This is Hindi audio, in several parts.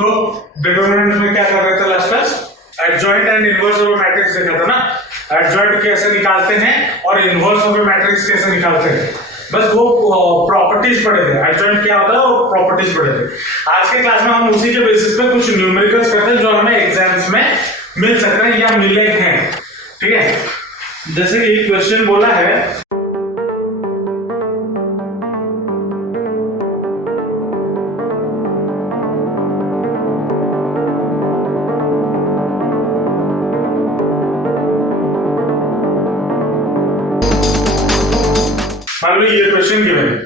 तो डिटरमिनेंट में क्या कर रहे थे last class, adjoint and inverse of matrix देखा था ना, एडजॉइंट कैसे निकालते हैं और इनवर्स ऑफ मैट्रिक्स कैसे निकालते हैं, बस वो प्रॉपर्टीज पढ़े थे, एडजॉइंट क्या होता है और प्रॉपर्टीज पढ़े थे। आज के क्लास में हम उसी के बेसिस पे कुछ न्यूमेरिकल्स करते हैं जो हमें एग्जाम्स में मिल सकते हैं या मिले हैं, ठीक है। जैसे कि क्वेश्चन बोला है मान लो ये क्वेश्चन गिवन है,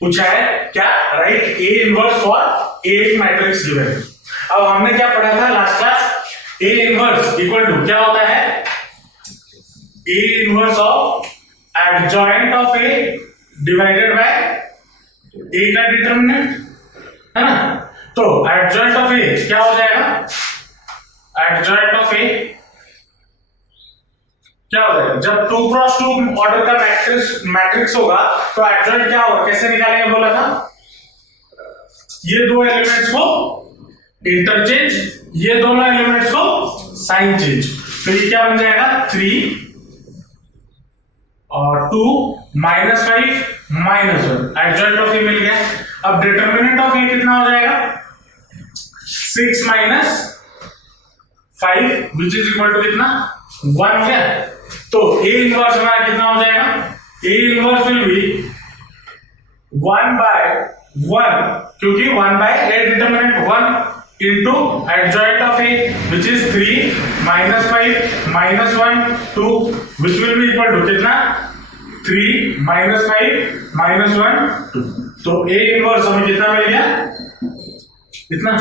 पूछा है क्या, write A inverse for a matrix given है। अब हमने क्या पढ़ा था last class, A inverse equal to क्या होता है, A inverse of adjoint of A divided by A का डिटरमिनेंट, है ना। तो एडजॉइंट ऑफ ए क्या हो जाएगा, एडजॉइंट ऑफ ए क्या हो जाएगा, जब 2 क्रॉस 2 ऑर्डर का मैट्रिक्स होगा तो एडजॉइंट क्या होगा, कैसे निकालेंगे बोला था, ये दो एलिमेंट्स को इंटरचेंज, ये दोनों एलिमेंट्स को साइन चेंज, तो ये क्या बन जाएगा 3 और 2 -5 -1, एडजॉइंट ऑफ ए मिल गया। अब डिटरमिनेंट ऑफ ए कितना हो जाएगा, 6 - 5 विच इज इक्वल टू कितना 1 हो गया। तो ए इनवर्स हमारा कितना हो जाएगा, ए इनवर्स विल बी 1/1, क्योंकि 1/a determinant 1 into adjoint of a which is 3 -5 -1 2 which will be equal to कितना 3 -5 -1 2। तो a इनवर्स हमें कितना मिल गया, इतना।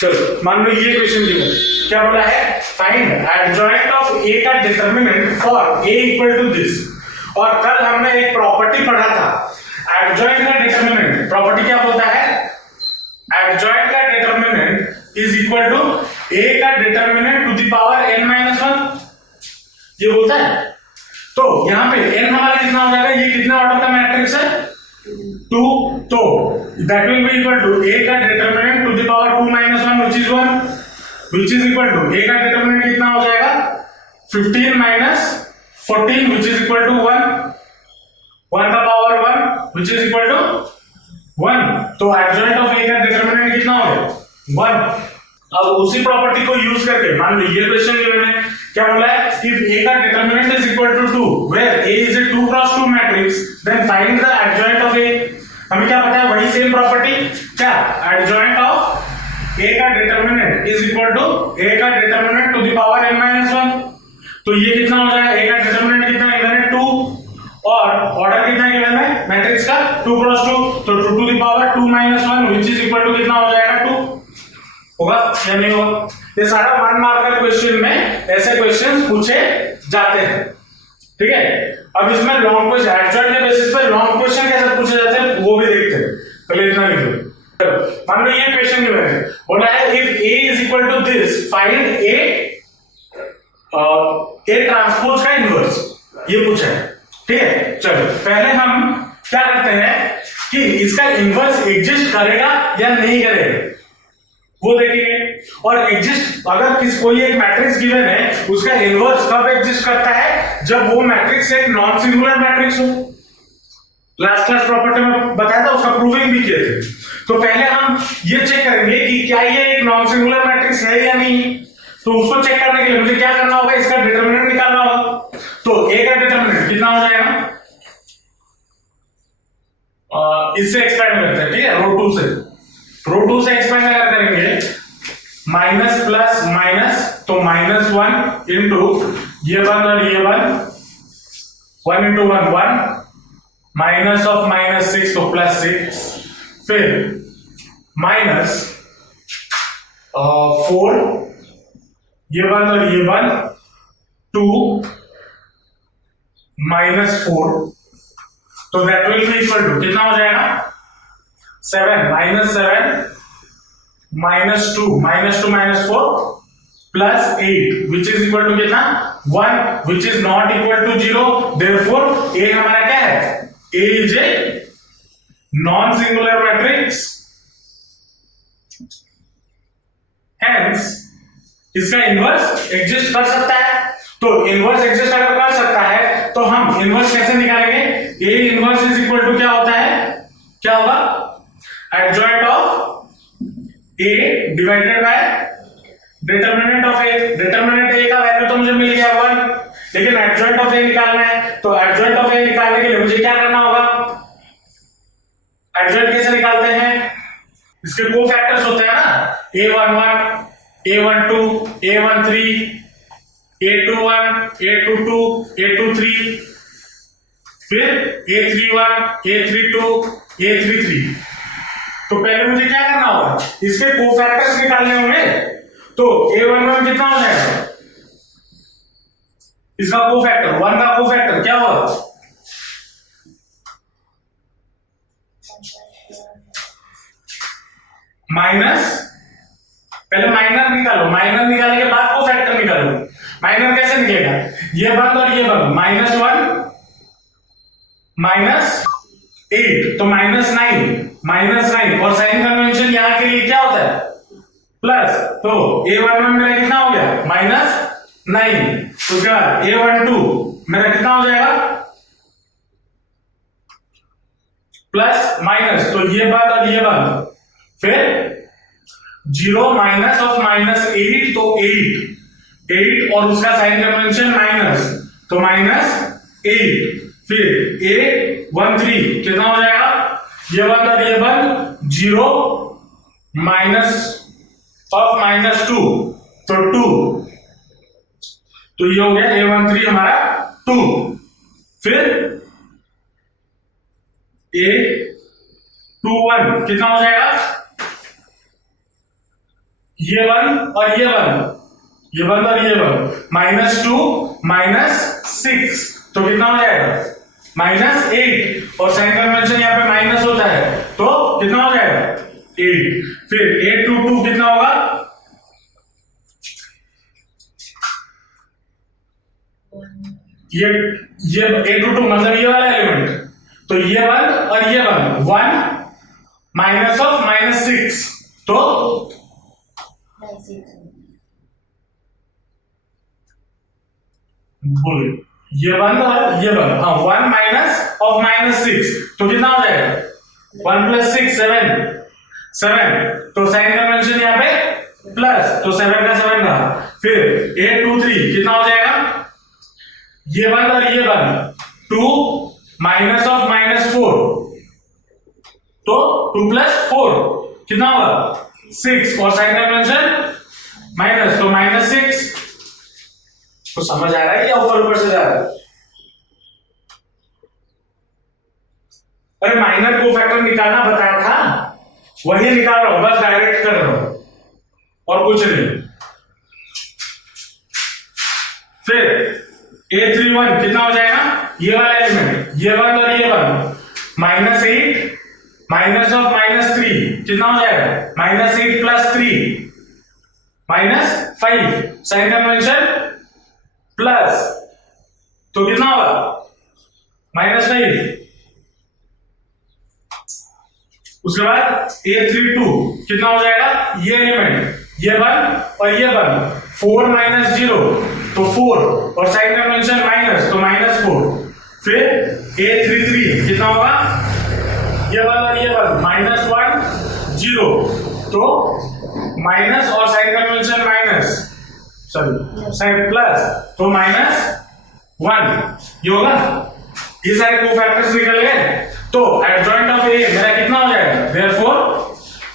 चलो मान लो ये क्वेश्चन दिया क्या बोला है, फाइंड एडजॉइंट ऑफ a का determinant for a equal to this. और कल हमने एक प्रॉपर्टी पढ़ा था, एडजॉइंट का डिटरमिनेंट, प्रॉपर्टी क्या बोलता है, एडजॉइंट का determinant is equal to a का determinant to the power n-1, ये बोलता है। तो यहां पे n हमारा कितना हो जाएगा, ये कितने ऑर्डर का मैट्रिक्स है 2, तो that will be equal to a का determinant to the power 2 - 1 which is 1 which is equal to a का डिटरमिनेंट कितना हो जाएगा 15 - 14 which is equal to 1 का power 1 which is equal to 1। तो एडजॉइंट ऑफ a का डिटरमिनेंट कितना हो गया 1। अब उसी प्रॉपर्टी को यूज करके मान लो ये क्वेश्चन गिवन है, क्या बोला है, इफ a का determinant is equal to 2 where a is a 2 cross 2 matrix then find the adjoint of a। हमें क्या पता है, वही सेम प्रॉपर्टी, क्या, एडजॉइंट ऑफ a का determinant is equal to a का determinant to the power n-1। तो ये कितना हो जाएगा, a का डिटरमिनेंट कितना गिवन है 2 और ऑर्डर कितना गिवन है मैट्रिक्स का 2 क्रॉस 2, तो 2 to the power 2 - 1 which is equal to कितना हो जाएगा 2 होगा या नहीं होगा। ये सारा 1 मार्कर क्वेश्चन में ऐसे क्वेश्चंस पूछे जाते हैं, ठीक है। अब इसमें लॉन्ग क्वेश्चन, एडजॉइंट के बेसिस पे लॉन्ग क्वेश्चन कैसे पूछे जाते हैं वो भी देखते हैं, पहले इतना लिख लो। मान लो ये क्वेश्चन गिवन है, बोला है if a is equal to this find a transpose का इनवर्स, ये पूछा है, ठीक है। चलो पहले हम क्या करते हैं कि इसका इनवर्स एग्जिस्ट करेगा या नहीं करेगा वो देखेंगे। और एग्जिस्ट, अगर कोई एक मैट्रिक्स गिवन है उसका इनवर्स कब एग्जिस्ट करता है, जब वो मैट्रिक्स एक नॉन सिंगुलर मैट्रिक्स हो। लास्ट क्लास प्रॉपर्टी में बताया था, उसका प्रूविंग भी किए थे। तो पहले हम ये चेक करेंगे कि क्या ये एक नॉन सिंगुलर मैट्रिक्स है या नहीं। तो उसको चेक करने के लिए मुझे क्या करना होगा, इसका डिटरमिनेंट निकालना होगा। तो ए का डिटरमिनेंट कितना हो जाएगा, इससे एक्सपेंड करते हैं, ठीक है, रो 2 से एक्सपेंड अगर करेंगे माइनस प्लस माइनस, तो -1 इंटू ये 1 और ये 1 इंटू 1 1 माइनस ऑफ -6 तो +6, फिर माइनस 4 ये 1 और ये 1 2 -4, तो that will be equal to कितना हो जाएगा 7 -7 -2 -4 +8 which is equal to कितना 1 which is not equal to 0, therefore a हमारा क्या है, a is a non singular matrix, hence इसका इनवर्स एग्जिस्ट कर सकता है। तो इनवर्स एग्जिस्ट अगर कर सकता है तो हम इनवर्स कैसे निकालेंगे? A inverse is equal to क्या होता है, क्या होगा, adjoint of A divided by determinant of A. Determinant A का वैल्यू तो मुझे मिल गया 1, लेकिन एडजॉइंट ऑफ ए निकालना है। तो एडजॉइंट ऑफ ए निकालने के लिए मुझे क्या करना होगा? एडजॉइंट कैसे निकालते हैं? इसके कोफैक्टर्स होते हैं ना, a11, a12, a13, a21, a22, a23, फिर a31, a32, a33। तो पहले मुझे क्या करना होगा? इसके कोफैक्टर्स निकालने होंगे। तो a11 कितना हो जाएगा? इसका कोफैक्टर 1 का कोफैक्टर क्या होगा? माइनस, पहले माइनर निकालो, माइनर निकालने के बाद कोफैक्टर निकालो। माइनर कैसे निकलेगा? ये बंद और ये बंद, -1 -8 तो -9 और साइन कन्वेंशन यहां के लिए क्या होता है? प्लस। तो a11 मेरा कितना हो गया? -9। उसके बाद a12 मेरा कितना हो जाएगा? प्लस माइनस, तो ये बंद और ये बंद, फिर 0 माइनस ऑफ -8 तो 8 और उसका साइन कन्वेंशन माइनस, तो -8। फिर a13 कितना हो जाएगा? ये बंद और ये बंद, 0 माइनस ऑफ -2 तो 2। तो ये हो गया a13 हमारा 2। फिर a21 कितना हो जाएगा? ये बंद और ये बंद, ये बंद और ये बंद, -2 -6 तो कितना हो जाएगा? -8 और साइन कन्वेंशन यहाँ पे माइनस होता है तो कितना हो जाएगा? 8। फिर a22 कितना होगा? ये a22 मतलब ये वाला एलिमेंट, तो ये बंद और ये बंद, 1 माइनस ऑफ -6 तो ये बंद और ये बंद, हाँ 1 माइनस ऑफ -6 तो कितना हो जाएगा? 1 + 6 7 तो साइन कन्वेंशन यहाँ पे प्लस, तो 7 का 7 रहा। फिर a23 कितना हो जाएगा? ये बंद और ये बंद, 2 माइनस ऑफ -4 तो 2 + 4 कितना होगा? 6 और साइन कन्वेंशन माइनस, तो -6। तो समझ आ रहा है या ऊपर से जा रहा है? अरे माइनर कोफैक्टर निकालना बताया था, वही निकाल रहा हूं, बस डायरेक्ट कर रहा हूं और कुछ नहीं। फिर a31 कितना हो जाएगा? ये वाला एलिमेंट, ये बंद और ये बंद, -8 माइनस ऑफ -3 कितना हो जाएगा? -8 + 3 -5 साइन कन्वेंशन प्लस, तो कितना होगा? -5। उसके बाद a32 कितना हो जाएगा? ये एलिमेंट, ये बंद और ये बंद, 4 - 0 तो 4 और साइन कन्वेंशन माइनस, तो -4। फिर a33 कितना होगा? ये बंद और ये बंद, -1 0 तो माइनस और sign convention minus, sorry sign plus, तो -1 ये होगा। ये सारे कोफैक्टर्स निकल गए। तो एडजॉइंट ऑफ ए मेरा कितना हो जाएगा? देयरफॉर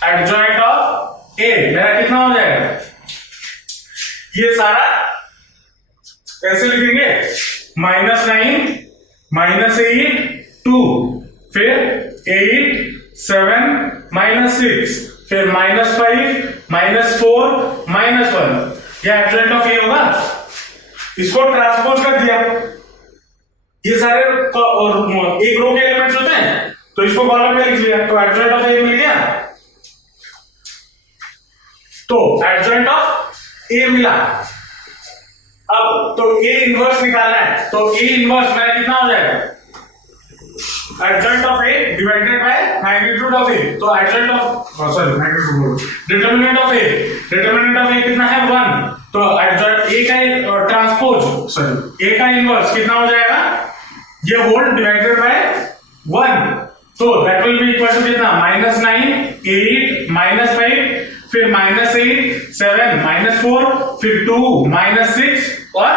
एडजॉइंट ऑफ ए मेरा कितना हो जाएगा? ये सारा कैसे लिखेंगे? -9 -8 2 फिर 8 7 -6 फिर -5 -4 -1, यह एडजॉइंट ऑफ ए होगा। इसको ट्रांसपोज कर दिया, ये सारे एक रो के एलिमेंट्स होते हैं तो इसको कॉलम में लिख लिया, तो एडजॉइंट ऑफ ए मिल गया। तो एडजॉइंट ऑफ ए मिला। अब तो ए इनवर्स निकालना है, तो ए इनवर्स मेरा कितना हो जाएगा? adjoint of A divided by magnitude of A, तो adjoint of determinant of A कितना है 1, तो adjoint A का ट्रांसपोज A का इनवर्स कितना हो जाएगा, ये होल डिवाइडेड बाय 1, तो that will be equal to कितना -9 8 -5 फिर -8 7 -4 फिर 2 -6 और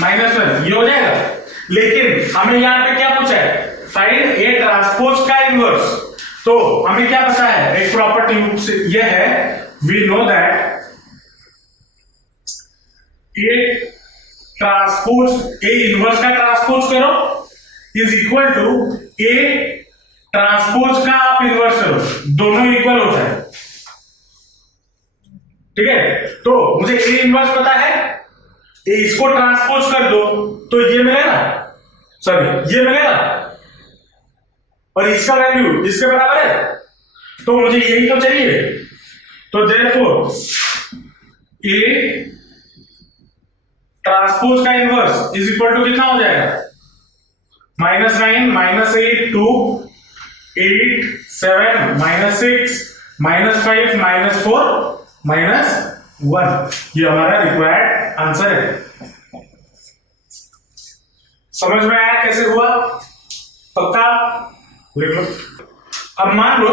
-1, ये हो जाएगा। लेकिन हमें यहाँ पे क्या पूछा है, फाइंड ए ट्रांसपोज का इनवर्स, तो हमें क्या पता है, एक प्रॉपर्टी ये है, we know that A transpose A inverse का ट्रांसपोज करो is equal to A transpose का आप इनवर्स करो, दोनों इक्वल होता है, ठीक है। तो मुझे ए इनवर्स पता है, इसको ट्रांसपोज कर दो तो ये मिलेगा, ये मिलेगा, और इसका वैल्यू इसके बराबर है, तो मुझे यही तो चाहिए। तो देयरफॉर ए ट्रांसपोज का इनवर्स इज इक्वल टू कितना हो जाएगा, -9 -8 2 8 7 -6 -5 -4 -1, ये हमारा रिक्वायर्ड आंसर है। समझ में आया कैसे हुआ, पक्का लिख लो। अब मान लो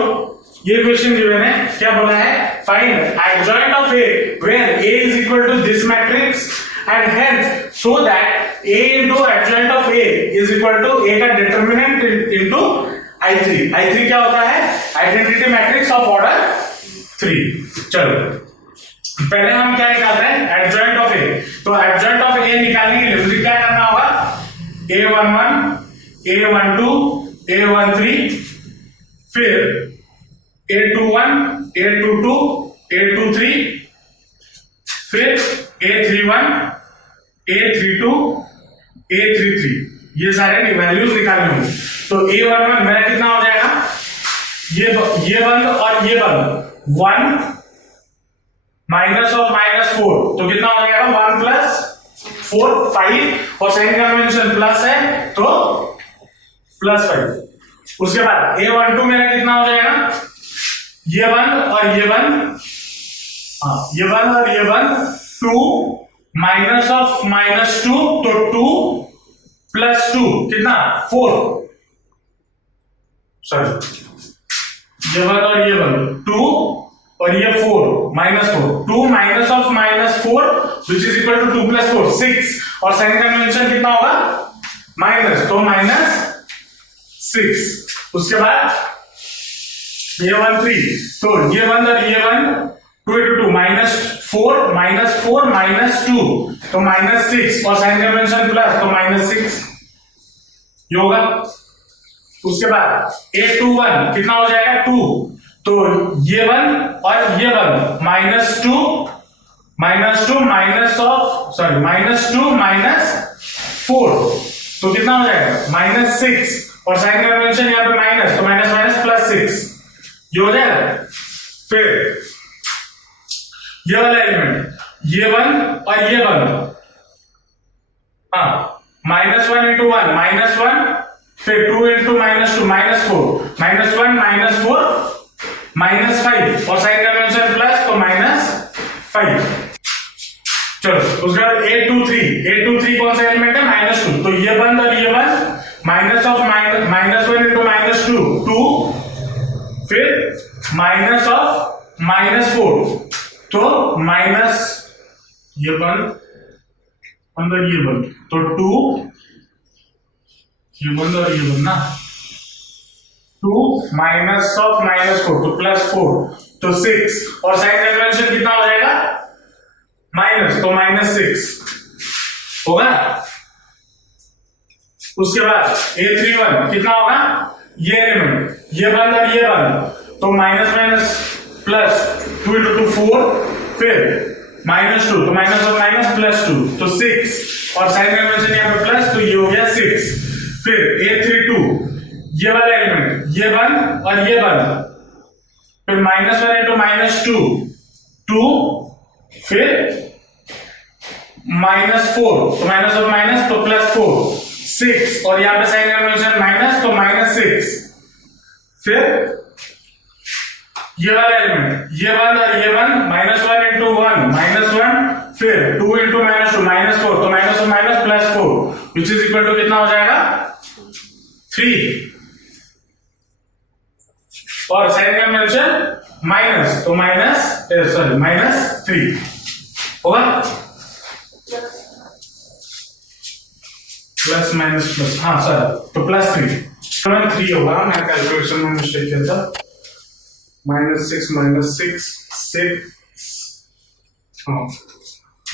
ये क्वेश्चन गिवन है, क्या बोला है, find adjoint of A where A is equal to this matrix and hence so that A into adjoint of A is equal to A का डिटरमिनेंट इनटू I3 क्या होता है, आइडेंटिटी मैट्रिक्स ऑफ ऑर्डर 3। चलो पहले हम क्या निकालते हैं, एडजॉइंट ऑफ ए, तो एडजॉइंट ऑफ ए निकालने के लिए मुझे क्या करना होगा, A11 A12 A13 फिर A21 A22 A23 फिर A31 A32 A33, ये सारे वैल्यूज निकालने होंगे। तो A11 मेरा कितना हो जाएगा, ये बंद और ये बंद 1 माइनस ऑफ -4, तो कितना हो जाएगा 1 + 4 5 और साइन कन्वेंशन प्लस है तो +5। उसके बाद A12 मेरा कितना हो जाएगा, ये बंद और ये बंद, ये बंद और ये बंद 2 माइनस ऑफ -2 तो 2 + 2 कितना 4, सॉरी ये बंद और ये बंद 2 और ये 4 -4 2 minus of -4 which is equal to 2 + 4 6 और साइन कन्वेंशन कितना होगा माइनस, तो -6। उसके बाद ये 1 3, तो ये बंद और ये बंद 2 × 2 -4 -2 तो -6 और साइन कन्वेंशन प्लस तो -6 ये होगा। उसके बाद A21 कितना हो जाएगा 2, तो ये 1 और ये 1 -2 माइनस ऑफ -2 -4 तो कितना हो जाएगा -6 और साइन कन्वेंशन यहाँ पे माइनस तो माइनस +6 ये हो जाएगा। फिर ये वाला एलिमेंट ये 1 और ये 1 -1 × 1 -1 फिर 2 × -2 -4 -1 -4 -5 और साइन कन्वेंशन प्लस तो -5। चलो उसके बाद A23 कौन सा एलिमेंट है -2, तो ये बंद और ये बंद माइनस ऑफ -1 × -2 2 फिर माइनस ऑफ -4 तो माइनस ये बंद अंदर ये बंद तो 2 ये बंद और ये बंद ना 2 माइनस ऑफ -4 तो +4 तो 6 और साइन कन्वेंशन कितना हो जाएगा माइनस तो -6 होगा। उसके बाद A31 कितना होगा ये एलिमेंट ये बंद और ये बंद तो माइनस प्लस 2 × 2 4 फिर -2 तो माइनस और माइनस +2 तो 6 और साइन कन्वेंशन यहाँ पे प्लस तो ये हो गया 6। फिर A32 ये वाला एलिमेंट ये बंद और ये बंद फिर -1 × -2 2 फिर -4 तो माइनस और माइनस तो +4 6 और यहाँ पे साइन कन्वेंशन माइनस, तो -6। फिर ये वाला एलिमेंट, ये 1 और ये 1, -1 into 1 -1, फिर 2 into -2 -4, तो -1 minus +4 which is equal to कितना हो जाएगा 3, और साइन कन्वेंशन माइनस, तो -3 होगा, प्लस माइनस प्लस, हाँ सर, तो +3 3 होगा, मैं कैलकुलेशन में मिस्टेक किया था, -6 6, हाँ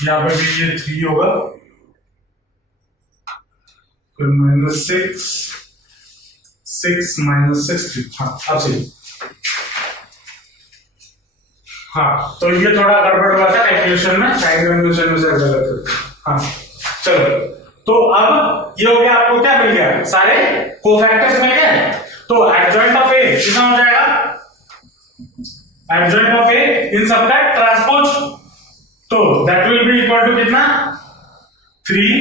यहाँ पे भी ये 3 होगा, फिर -6 -6 3, हाँ अब सही, हाँ तो ये थोड़ा गड़बड़ हुआ था कैलकुलेशन में, साइन कन्वेंशन में से गलत, हाँ चलो, तो अब ये हो गया, आपको क्या मिल गया, सारे कोफैक्टर्स मिल गए, तो एडजॉइंट ऑफ ए कितना हो जाएगा, एडजॉइंट ऑफ ए इन सबका ट्रांसपोज, तो that will be equal to कितना 3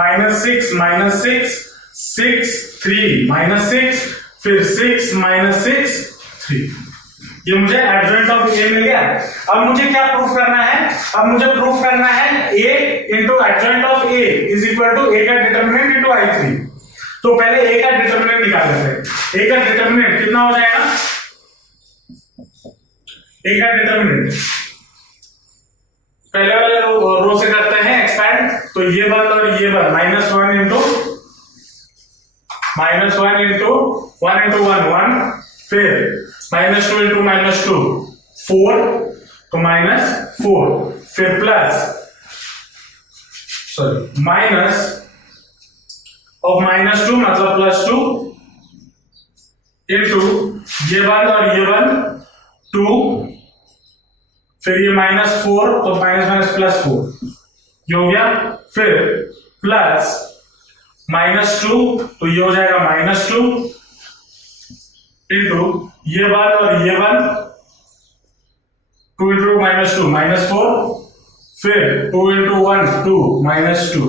-6 -6 6 3 -6, फिर 6 -6 3, ये मुझे एडजॉइंट ऑफ ए मिल गया। अब मुझे क्या प्रूफ करना है, अब मुझे प्रूफ करना है A into adjoint of A is equal to A का डिटर्मिनेंट इंटू I3। तो पहले ए का डिटर्मिनेंट निकाल लेते हैं, ए का डिटर्मिनेंट कितना हो जाएगा, ए का डिटर्मिनेंट पहले वाले रो से करते हैं एक्सपैंड, तो ये 1 और ये 1, -1 इंटू 1 इंटू 1 फिर -2 इंटू -2 4, तो -4, फिर माइनस ऑफ -2 मतलब +2 इंटू ये 1 और ये 1 2, फिर ये -4, तो +4 ये हो गया, फिर प्लस -2, तो ये हो जाएगा -2 इंटू ये 1 और ये 1 2 इंटू -2 -4, फिर 2 इंटू 1 2 -2,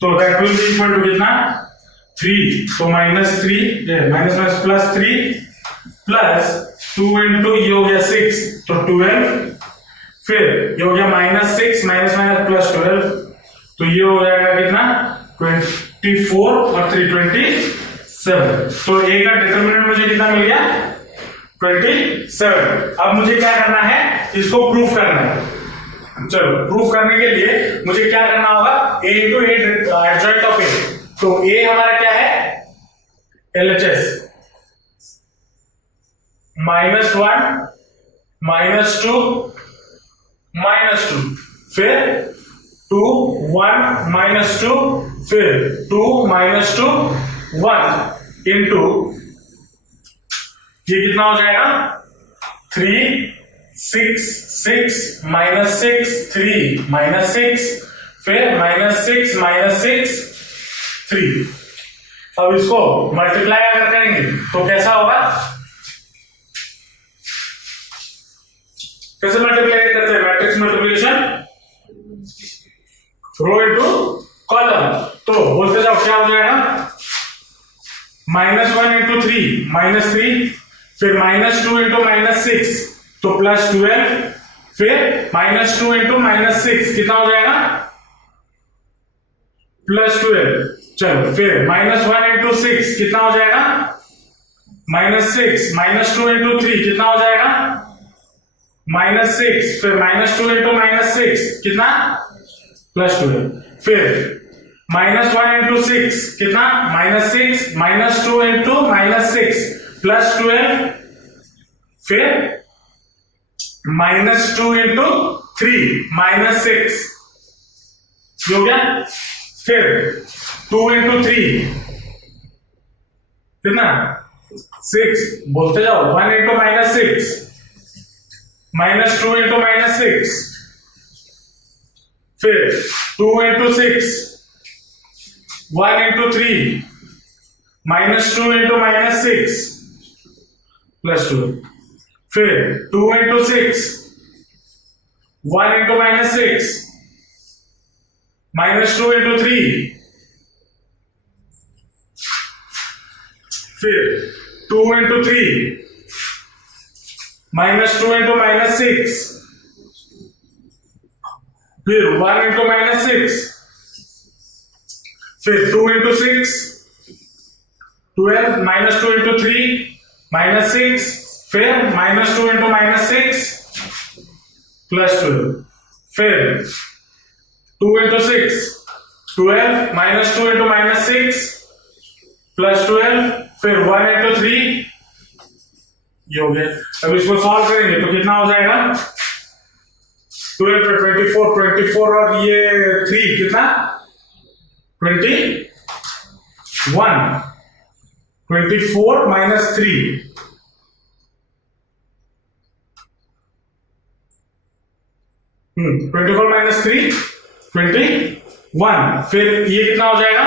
तो that will be equal to कितना 3, तो -3 +3 प्लस 2 इंटू ये हो गया 6, तो 12, फिर ये हो गया -6 -12, तो ये हो जाएगा कितना 24 और 3 27, तो ए का डिटरमिनेंट मुझे कितना मिल गया 27। अब मुझे क्या करना है, इसको प्रूफ करना है, चलो प्रूफ करने के लिए मुझे क्या करना होगा, ए इंटू ए एडजॉइंट ऑफ ए, तो ए हमारा क्या है LHS, -1 -2 -2, फिर 2 1 -2, फिर 2 -2 1 इंटू ये कितना हो जाएगा 3 6 6 -6 3 -6, फिर -6 3। अब इसको मल्टीप्लाई अगर करेंगे तो कैसा होगा, कैसे मल्टीप्लाई करते हैं, मैट्रिक्स मल्टीप्लिकेशन रो इनटू कॉलम, तो बोलते जाओ क्या हो जाएगा -1 इंटू 3 -3, फिर -2 इंटू -6 तो +12, फिर -2 इंटू -6 कितना हो जाएगा +12, चलो फिर -1 इंटू 6 कितना हो जाएगा -6, -2 इंटू 3 कितना हो जाएगा -6, फिर -2 इंटू -6 कितना +12, फिर -1 इंटू 6 कितना -6, -2 इंटू -6 +12, फिर -2 इंटू 3 -6 हो गया, फिर 2 इंटू 3 कितना 6, बोलते जाओ 1 इंटू -6 -2 इंटू -6, फिर 2 इंटू 6 1 इंटू 3 -2 इंटू -6 +12, फिर 2 इंटू 6 1 इंटू -6 -2 इंटू 3 फिर 2 into 3 minus 2 into minus 6, फिर 1 into minus 6, फिर 2 into 6 12 minus 2 into 3 minus 6, फिर minus 2 into minus 6 plus 12, फिर 2 into 6 12 minus 2 into minus 6 plus 12, फिर 1 into 3, ये हो गया। अब इसको सॉल्व करेंगे तो कितना हो जाएगा 12 पे 24 और ये 3 कितना 21, 24 minus 3, -1, फिर ये कितना हो जाएगा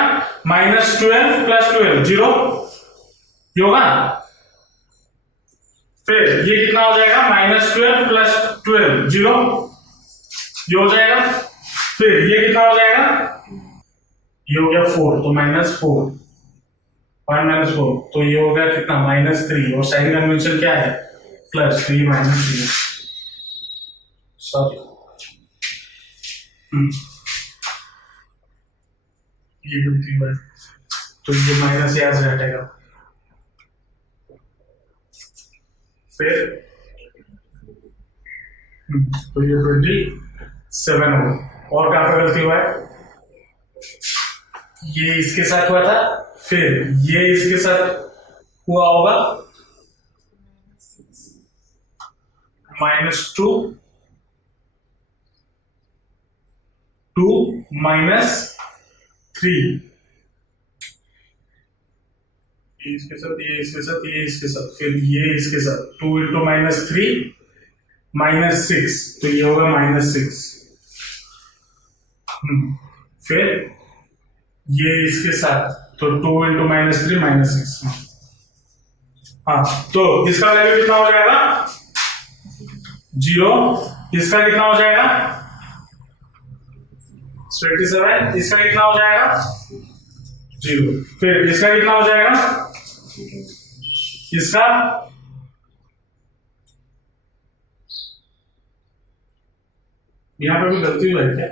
-12 plus 12 0 ये होगा, फिर ये कितना हो जाएगा -12 plus 12 0 ये हो जाएगा, फिर ये कितना हो जाएगा ये हो गया 4 तो -4 1 -4 तो ये हो गया कितना -3 और साइन कन्वेंशन क्या है +3 -3 सॉरी ये गलती हुआ तो ये माइनस यहाँ से हटेगा, फिर तो ये 27 होगा। और कहां पर गलती हुआ है ये इसके साथ हुआ था, फिर ये इसके साथ हुआ होगा -2 2 -3 ये इसके साथ ये इसके साथ ये इसके साथ, फिर ये इसके साथ 2 into -3 -6 तो ये होगा -6, फिर ये इसके साथ तो 2 into -3 -6, हाँ तो इसका वैल्यू कितना हो जाएगा 0, इसका कितना हो जाएगा 27, इसका कितना हो जाएगा 0, फिर इसका कितना हो जाएगा इसका यहां पे भी गलती हुई है क्या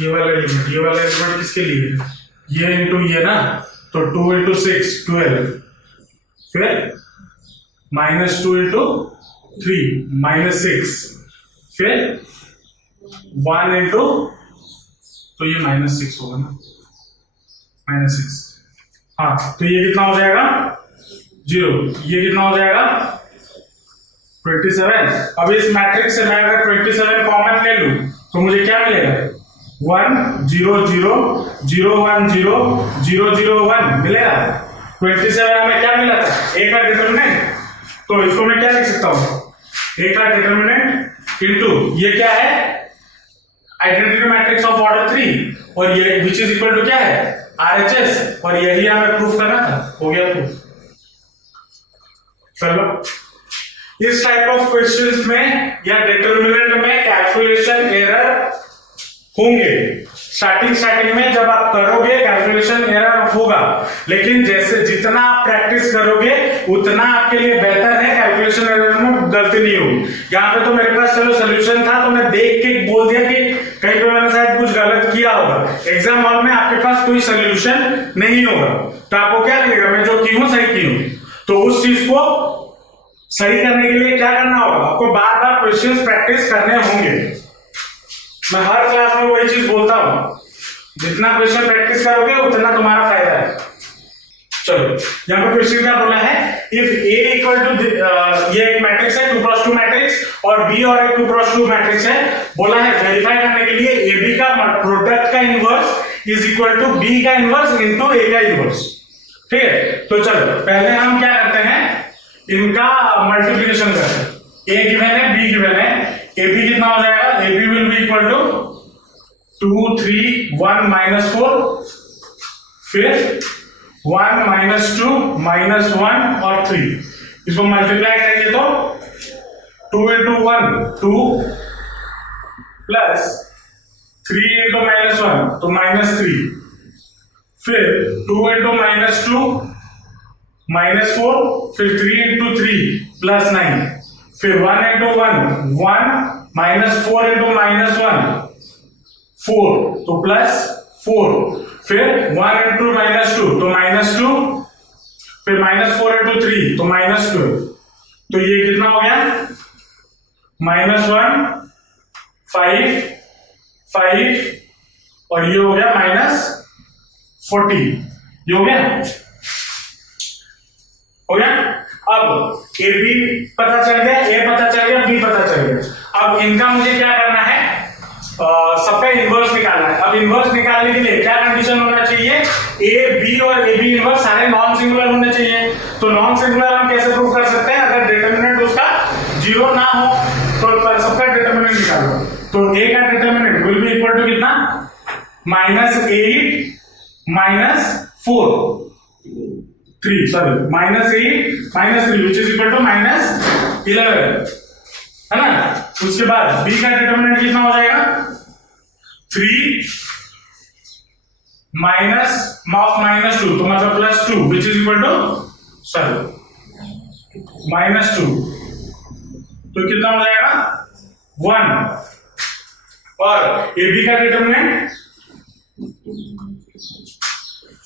ये वाला एलिमेंट किसके लिए ये इंटू ये ना तो 2 into 6 12, फिर -2 into 3 -6, फिर 1 into तो ये -6 होगा ना -6, हाँ तो ये कितना हो जाएगा 0, ये कितना हो जाएगा 27। अब इस मैट्रिक्स से मैं अगर 27 कॉमन ले लूं तो मुझे क्या मिलेगा 1 0 0 0 1 0 0 0 1 मिलेगा। 27 में क्या मिला था ए का डिटरमिनेंट, तो इसको मैं क्या लिख सकता हूं ए का डिटरमिनेंट इनटू ये क्या है आइडेंटिटी मैट्रिक्स ऑफ ऑर्डर 3 और ये विच इज इक्वल टू क्या है RHS, और यही हमें प्रूफ करना था, हो गया प्रूफ। चलो इस टाइप ऑफ क्वेश्चंस में या डिटरमिनेंट में कैलकुलेशन एरर होंगे, स्टार्टिंग में जब आप करोगे कैलकुलेशन एरर होगा, लेकिन जैसे जितना आप प्रैक्टिस करोगे उतना आपके लिए बेहतर है, कैलकुलेशन एरर में गलती नहीं होगी। यहाँ पे तो मेरे पास चलो सोल्यूशन था तो मैं देख के बोल दिया कि कहीं पे मैंने शायद कुछ गलत किया होगा, एग्जाम हॉल में आपके पास कोई सोल्यूशन नहीं होगा तो आपको क्या लगेगा मैं जो की हूं सही की हूं, तो उस चीज को सही करने के लिए क्या करना होगा आपको बार बार क्वेश्चंस प्रैक्टिस करने होंगे। मैं हर क्लास में वही चीज बोलता हूं, जितना क्वेश्चन प्रैक्टिस करोगे उतना तुम्हारा फायदा है। चलो यहाँ पे क्वेश्चन क्या बोला है इफ ए इक्वल टू ये एक मैट्रिक्स है 2x2 मैट्रिक्स और बी और एक 2x2 मैट्रिक्स है, बोला है वेरीफाई करने के लिए ए बी का प्रोडक्ट का inverse is equal to B का इनवर्स इनटू ए का इनवर्स। ठीक है तो चलो पहले हम क्या करते हैं इनका मल्टीप्लिकेशन करते हैं, ए गिवन है बी गिवन है, ए बी कितना हो जाएगा A B will be equal to 2 3 1 -4, फिर 1 -2 -1 और 3, इसको मल्टीप्लाई करेंगे तो 2 into 1 2 प्लस 3 into -1 तो -3, फिर 2 into -2 -4, फिर 3 into 3 प्लस 9, फिर 1 into 1 1, -4 into -1 4, तो प्लस 4, फिर 1 into -2 तो -2, फिर -4 into 3 तो -12, तो ये कितना हो गया -1 5 5 और ये हो गया -14, ये हो गया अब ए बी पता चल गया, ए पता चल गया, बी पता चल गया। अब इनका मुझे क्या करना है, सबका इनवर्स निकालना है। अब इनवर्स निकालने के लिए क्या कंडीशन होना चाहिए, ए बी और ए बी इनवर्स सारे नॉन सिंगुलर होने चाहिए। तो नॉन सिंगुलर हम कैसे प्रूव कर सकते हैं, अगर डिटरमिनेंट उसका 0 ना हो तो सबका डिटरमिनेंट निकालो। तो ए का determinant will be equal to कितना, -8 -4 3 sorry -8 -3 which is equal to -11, है ना। उसके बाद बी का डिटरमिनेंट कितना हो जाएगा, 3 -2 तो मतलब +2 विच इज इक्वल टू -2, तो कितना हो जाएगा 1। और ए बी का determinant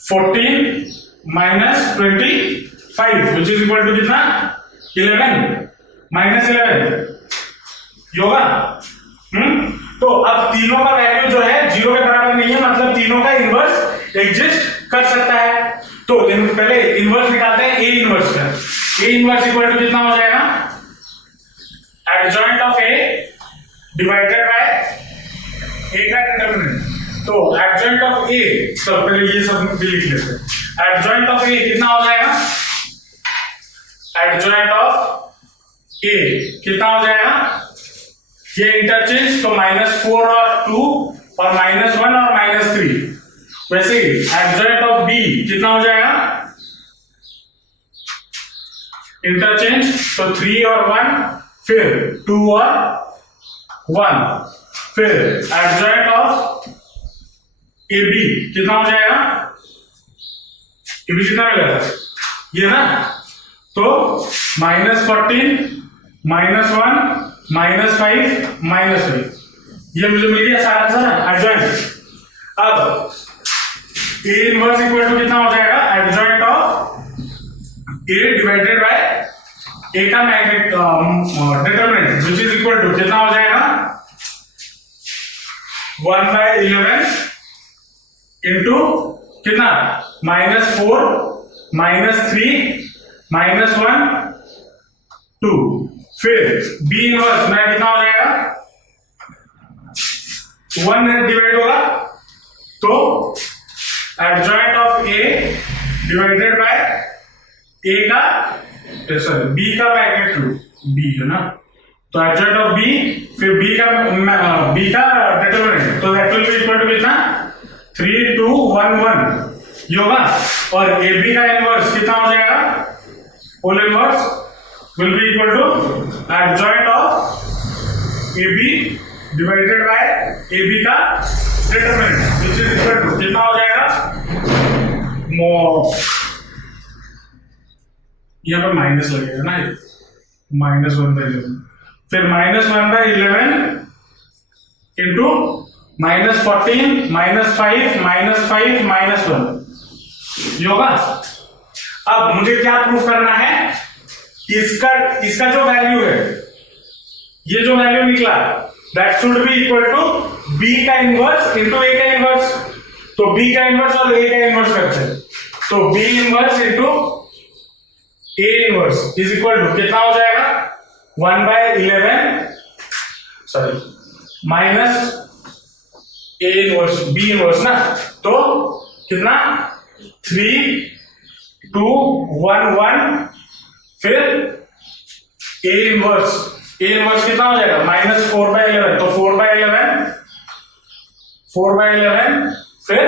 14 -25 which is equal to कितना 11 -11 योगा। तो अब तीनों का वैल्यू जो है 0 के बराबर नहीं है, मतलब तीनों का इनवर्स एग्जिस्ट कर सकता है। तो पहले इनवर्स निकालते हैं, ए इनवर्स का। ए इनवर्स इक्वल टू कितना हो जाएगा, adjoint of A divided by A का डिटरमिनेंट। तो एडजॉइंट ऑफ ए, तो पहले ये सब भी लिख लेते हैं। एडजॉइंट ऑफ ए कितना हो जाएगा, एडजॉइंट ऑफ ए कितना हो जाएगा, ये इंटरचेंज तो -4 और 2 और -1 और -3। वैसे ही एडजॉइंट ऑफ बी कितना हो जाएगा, इंटरचेंज तो 3 और 1, फिर 2 और 1, फिर एडजॉइंट ऑफ ए बी कितना हो जाएगा, ए बी कितना मिलेगा ये ना, तो -14 -1 -5 -5, ये मुझे मिल गया सारा आंसर एडजॉइंट। अब ए इनवर्स इक्वल टू कितना हो जाएगा, adjoint of A divided by A का determinant which is equal to कितना हो जाएगा 1/11 इंटू कितना -4 -3 -1 2, फिर बी इनवर्स में कितना हो जाएगा 1 डिवाइड होगा, तो adjoint of A divided by A का सॉरी बी का मैग्नीट्यूड, बी है ना, तो एडजॉइंट ऑफ बी फिर बी का डिटरमिनेंट, तो that will be equal to कितना 3 2 1 1 ये होगा। और ए बी का इनवर्स कितना हो जाएगा, whole inverse will be equal to adjoint of AB divided by AB का determinant which is equal to कितना हो जाएगा, यहाँ पर माइनस लगेगा ना, -1/11, फिर -1/11 इंटू -14 -5 -5 -1 ये होगा। अब मुझे क्या प्रूफ करना है, इसका जो वैल्यू है, ये जो वैल्यू निकला that should be equal to B का इनवर्स इंटू ए का इनवर्स। तो बी का इनवर्स और ए का इनवर्स करते हैं, तो B inverse into A inverse is equal to कितना हो जाएगा 1/11 sorry minus A inverse B inverse ना, तो कितना 3 2 1 1 फिर ए इनवर्स कितना हो जाएगा -4/11, तो 4/11 फिर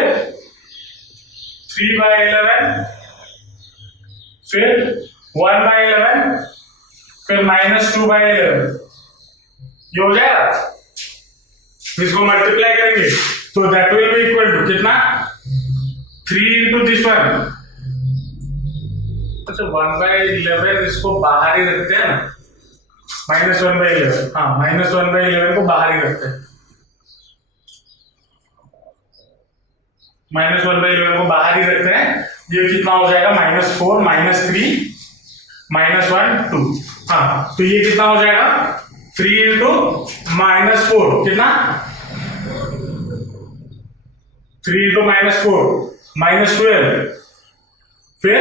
3/11 फिर 1/11 फिर -2/11 ये हो जाएगा। इसको मल्टीप्लाई करेंगे तो that will be equal to कितना 3 into this one अच्छा 1/11 इसको बाहर ही रखते हैं ना, -1/11, हाँ -1/11 को बाहर ही रखते हैं, -1/11 को बाहर ही रखते हैं। ये कितना हो जाएगा, -4 -3 -1 2, हाँ तो ये कितना हो जाएगा 3 इंटू -4 कितना, 3 इंटू -4 -12, फिर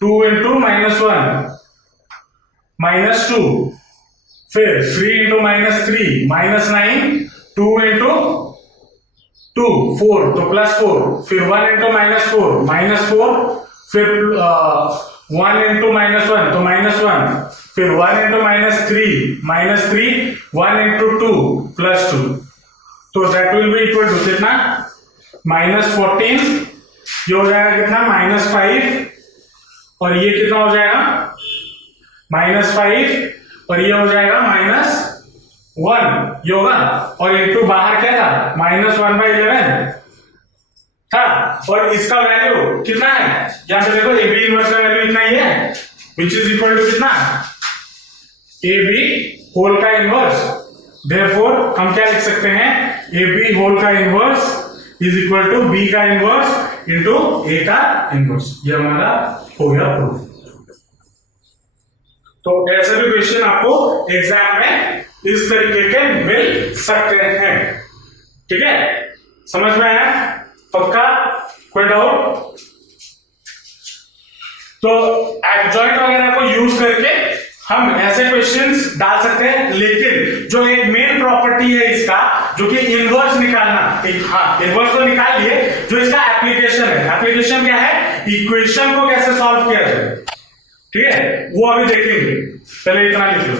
2 इंटू -1 -2, फिर 3 इंटू -3 -9, 2 इंटू 2 4 तो +4, फिर 1 इंटू -4 -4, फिर 1 इंटू -1 तो -1, फिर 1 इंटू -3 1 इंटू 2 +2, तो that will be equal to कितना -14, ये हो जाएगा कितना -5, और ये कितना हो जाएगा -5, और ये हो जाएगा -1, ये होगा, और इंटू बाहर क्या था -1/11 था, और इसका वैल्यू कितना है, यहां पे देखो AB इनवर्स का वैल्यू इतना ही है, विच इज इक्वल टू कितना AB होल का इनवर्स, देयरफॉर हम क्या लिख सकते हैं, AB होल का inverse is equal to B का इनवर्स इंटू A का इनवर्स, ये हमारा हो गया प्रूफ। तो ऐसे भी क्वेश्चन आपको एग्जाम में इस तरीके के मिल सकते हैं, ठीक है, समझ में आया, पक्का, कोई डाउट? तो एडजॉइंट वगैरह को यूज करके हम ऐसे क्वेश्चंस डाल सकते हैं, लेकिन जो एक मेन प्रॉपर्टी है इसका, जो कि इनवर्स निकालना, हाँ इनवर्स तो निकाल लिए, जो इसका एप्लीकेशन है, एप्लीकेशन क्या है, इक्वेशन को कैसे सॉल्व किया जाए, ठीक है, वो अभी देखेंगे, पहले इतना लिख लो।